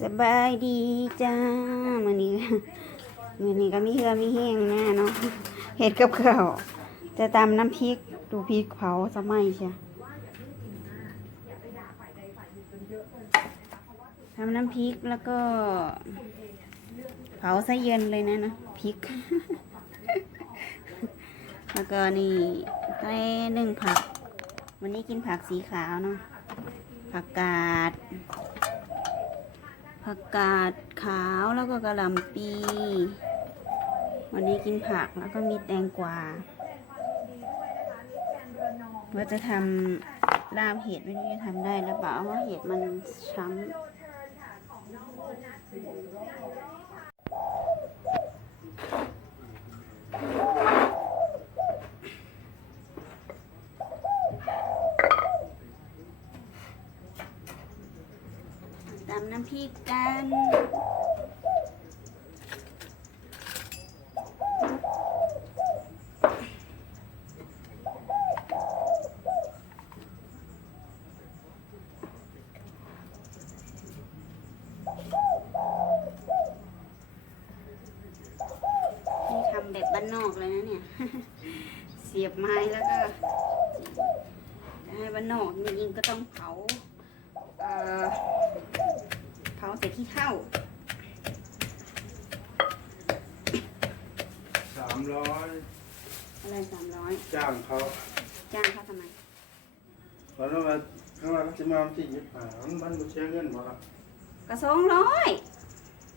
สบายดีจ้ามือนี้มือนี้ก็มีเหือมีแห้งแน่เนาะเฮ็ดกับข้าวจะตำน้ำพริกดูพริกเผาสมัยเชียทำน้ำพริกแล้วก็ เผาไส้เย็นเลยนะนะพริก แล้วก็นี่ได้หนึ่งผัก วันนี้กินผักสีขาวเนาะผักกาด ผักกาดขาวแล้วก็กระหล่ำปี วันนี้กินผักแล้วก็มีแตงกวาว่าจะทำลาบเห็ดไม่รู้จะทำได้หรือเปล่าเพราะเห็ดมันช้ำตำพริกกันนี่ทำแบบบ้านนอกเลยนะเนี่ย เสียบไม้แล้วก็ให้บ้านนอกจริงๆก็ต้องเผาเอ่อ เผาใส่ขี้เถ้าสามร้อยอะไรสามร้อยจ้างเขาจ้างเขาทำไมตอนนั้นว่าเขาว่าเขาจะมาวันที่ยี่สิบห้ามันมันบ่เชื่อเงินบ่ครับก็สองร้อย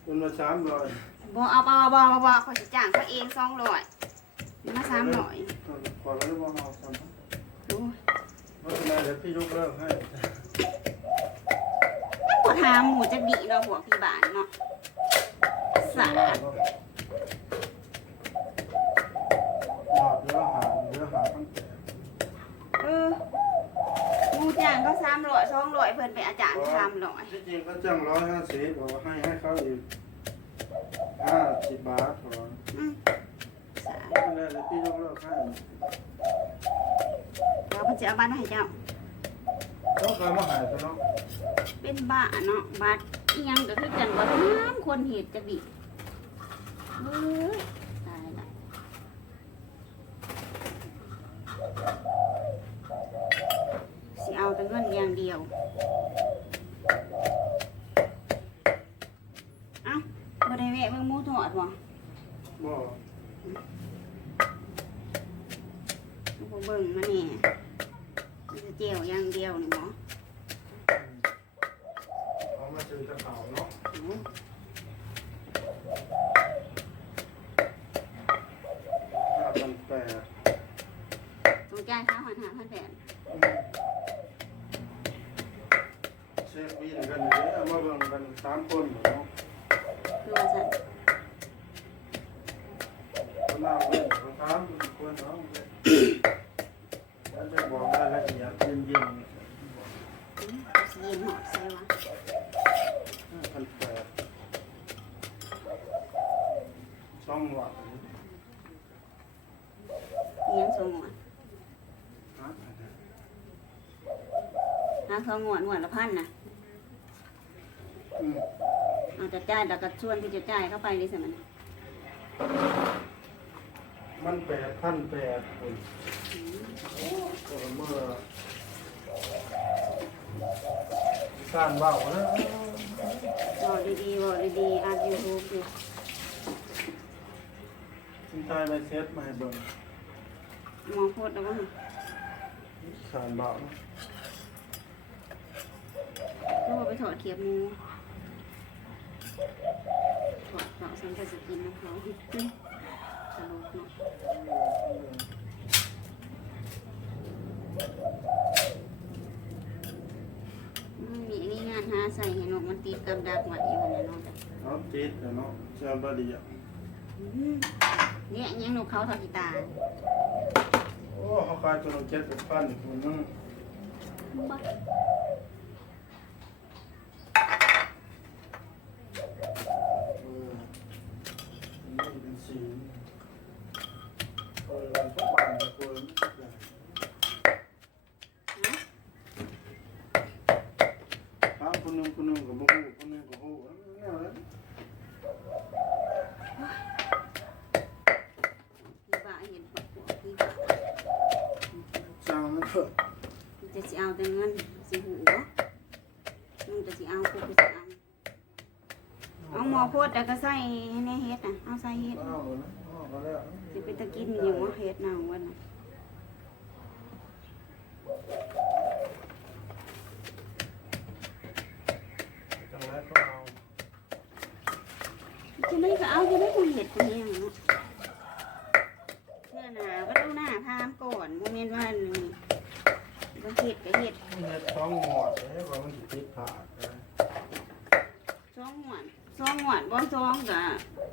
มันมาสามร้อยบอเอาบอบอบอบอเขาจะจ้างเขาเองสองร้อยมาสามร้อยขอแล้วบ่เอาสามโอ้ยเพราะฉะนั้นเดี๋ยวพี่ยกเลิกให้ ยังบ่ทามหมูจะดีเนาะหัวพี่บานเนาะสาดหยอดเรือหาเรือหาตั้งแต่เออหมูจ้างเขาสามร้อยสองร้อยเพิ่นเป็นอาจารย์สามร้อยที่จริงเขาจ้างร้อยห้าสิบบอกว่าให้ให้เขาอีกห้าสิบบาทก่อนอืมสาดเพราะฉะนั้นเดี๋ยวพี่ยกเลิกให้เดี๋ยวเพิ่นจะเอาบัตรมาให้เจ้า เขาเคยมาหายตัวเนาะเป็นบ้าเนาะบัตรอีหยังก็คือกันว่าน้ำคนเหตุจะบิเอ้ยตายละสิเอาแต่เงินอย่างเดียว เอ้าบ่ได้แวะเบิ่งหมูทอดบ่ บ่ บ่เบิ่งมาแหน่มันจะเจียวอย่างเดียวนี่หมอ เขามาซื้อกระเป๋าเนาะ โอ้ ห้าพันแปด ต้องจ่ายค่าหันหาพันแปด เช็คบิน กันเลยเอามาเบิ่งกันสามคนเนาะคือว่าซั่นคนหน้าเว้นคนสามคนเนาะแล้วจะบอกรายละเอียดเย็นอืมสิเย็นหอดใส่วะๆห้าพันแปดสองวัตต์อีหยังสองงวดฮะหาสองงวดงวดละพันนะ เอาจะจ่ายแล้วก็ชวนที่จะจ่ายเข้าไปดิสิมันมันแปดพันแปดคนก็เมื่อการเบาแล้วบอกดีๆบอกดีๆอ่านยูทูบอยู่คุณตายไปเซตมาให้เบิ่งมองโพดแล้วว่าการเบาก็ว่าไปถอดเขียบหมู ถอดเสาสังกะสกินของเขาตลกเนาะอืมมีอันนี่งานหาใส่ให้นกมันติดกับดักไว้อยู่นั่นเนาะจ้ะเอาติดเนาะเจ้าบดีอะอืมเนี่ยยังนกเขาทอดกีตาร์โอ้เขาขายตัวละเจ็ดแปดพันคนนึงบ้า เออนี่เป็นสีเออทุกวันทุกคนถามคนหนึงคนหนึงกับบุ้งคนหนึงกับหู สิเอากูก็สิเอาเอาหมอโพดแล้วก็ใส่ในเฮ็ดน่ะเอาใส่เฮ็ด เอาเลยนะเอาก็แล้ว สิไป ตะกินอยู่ว่าเฮ็ดน่ะวันน่ะจังไรก็เอาจะไม่ก็เอาจะไม่คงเฮ็ดคนนี้เนาะเพื่อหน้าก็ต้องหน้าพามก่อนบ่แม่นว่านี่บ่เฮ็ดก็เฮ็ดเฮ็ดท้องหมอดเลยว่ามันสิติดขาดนะสองหวดสองหวดบ่สองก็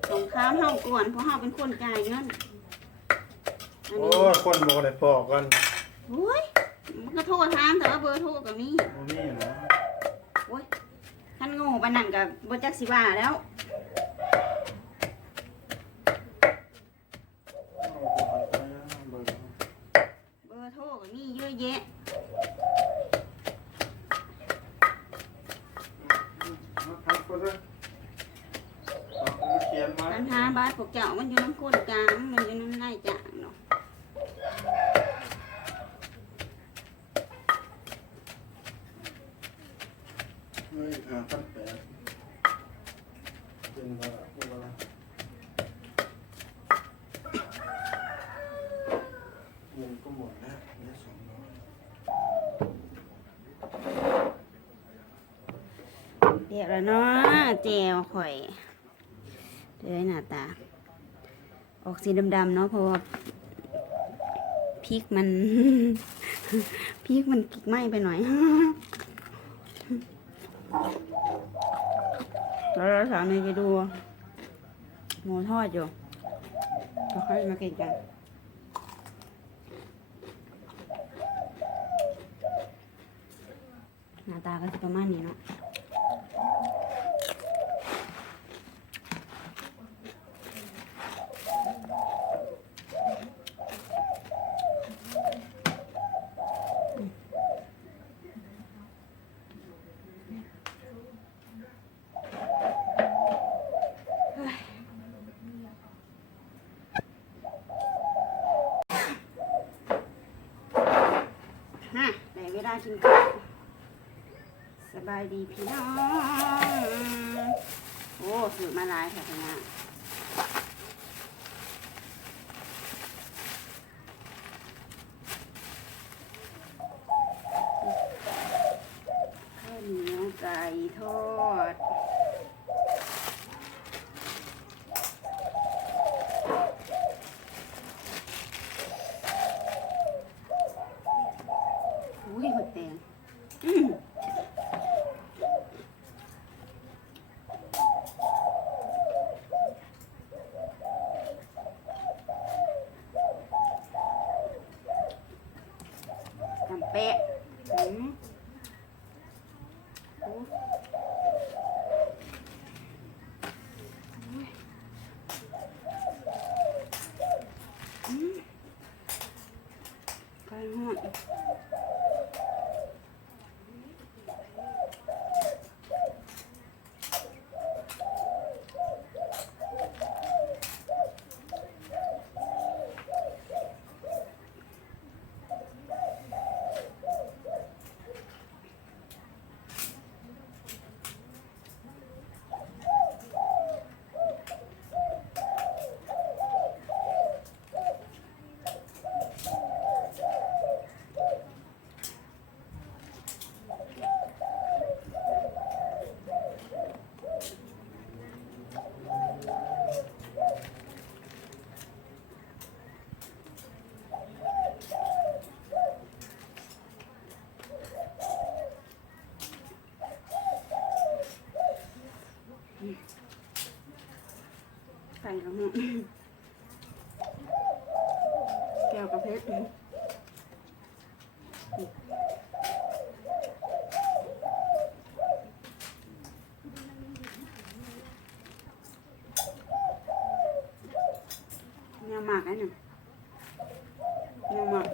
สงครามเฮาก่อนเพราะเฮาเป็นคนจ่ายเงินอัน โอ้นี้ยคนบ่ได้พอกันโอ้ยมันก็โทรถามแต่ว่าเบอร์โทรก็มีบ่มีนะคันโง่ปานนั้นก็บ่จักสิว่าแล้วเอาไปนะเบิ่งเบอร์โทรก็มีเยอะแยะเอาทักก็ได้เอาเขียนไว้ปัญหาบ้านพวกเจ้ามันอยู่น้ำคนกลางมันอยู่น้ำนายจ้างเนาะ เฮ้ยหาพันแปดเป็นว่าพวกอะไรเงินก็หมดแล้วเหลือสองร้อย เดี๋ยว แล้วเนาะแจวข่อยเลยหน้าตา ออกสีดำๆเนาะเพราะว่าพริกมันพริกมันกึกไหมไปหน่อยแล้วเราสามีไปดูหมูทอดอยู่ก็ค่อยมากินกันหน้าตาก็จะประมาณนี้เนาะากินข้าวสบายดีพี่น้อง โอ้ซื้อมาลายค่ะพี่น้องข้าวเหนียวไก่ทอด อุ้ยหมดแดงอืมกำเปะอืมโอ้อุ้ ยอืมไก่หอดไก่กับหมูแก้วกับเพชรเนี่ยหมากไอ้หนึ่งเนี่ยหมาก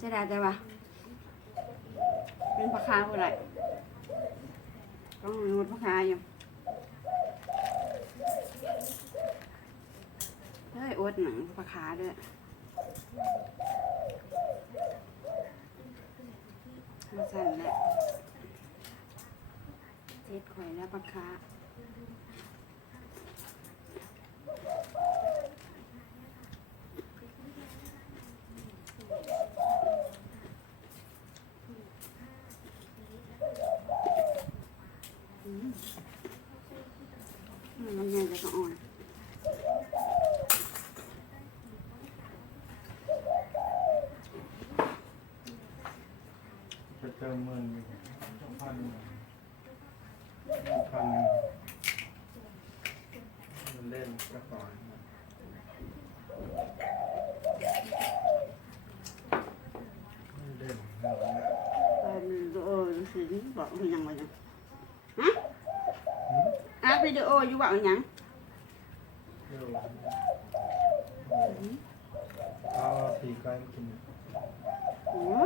จะได้ใจปะเป็นปลาคาร์ฟอะไร ต้องมีมดพ่อค้าอยู่เฮ้ยอดหนังพ่อค้าด้วยมาสั่นแล้วเจ็ดข่อยแล้วปลาคาอืมอืมมันใหญ่แต่ก็อ่อน จะเติมเงินอยู่พันพันมันเล่นกระต่ายเล่นแล้วนะ เออเออสิ บอกคือยังไงนะฮะอัดวิดีโออยู่บอกหยังเดี๋ยวเอาสีกันกินหือ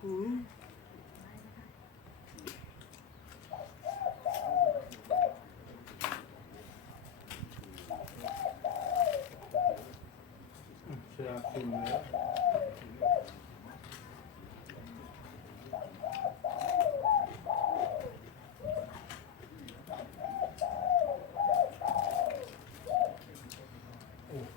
หือ เชื่อคุณเลย โอ้โห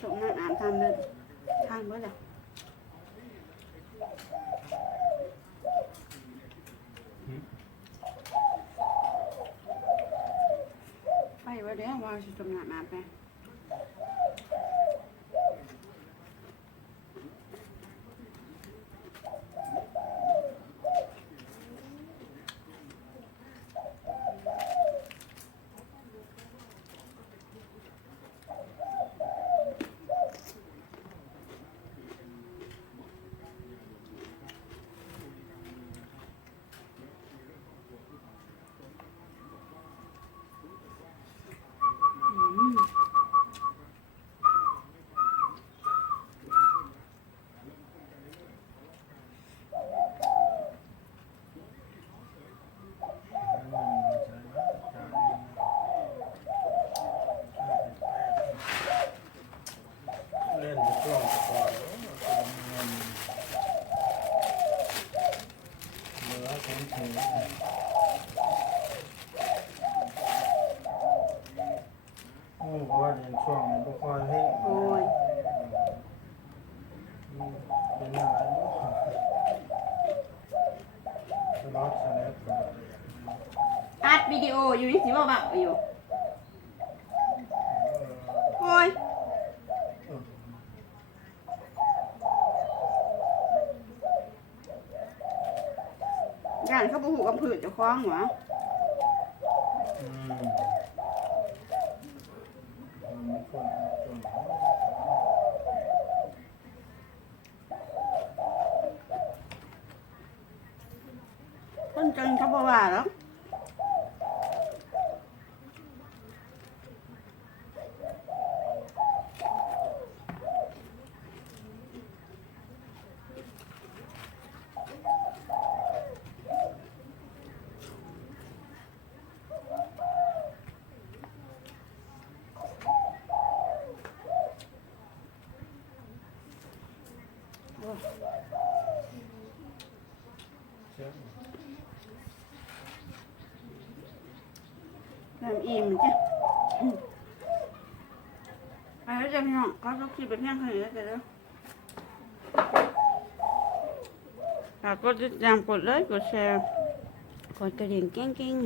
จบนั่งอ่านทำเลยทานเมื่อไหร่ไปไว้เดี๋ยวว่าจะจมน้ำอาบไปอืม เล่นไปช่วงก่อนเงินเหลือแค่ถุงโอ้เพราะว่าเดินช่วงบ่ค่อยให้ โอ้ย เป็น ตัดวิดีโออยู่นี่สิว่าแบบอยู่โอ้ยย่านเขาบุหูกับผืนจะคล้องหวะอืมมีคนจน ต้น จนเขาบอกว่าแล้ว เอิ่มจ้ะไปแล้วจ้ะพี่น้องก็ต้องคิดเป็นเพียงแค่นี้แล้วจ้ะเด้อฝากกดติดตามกดไลค์กดแชร์กดกระดิ่งเก้งๆ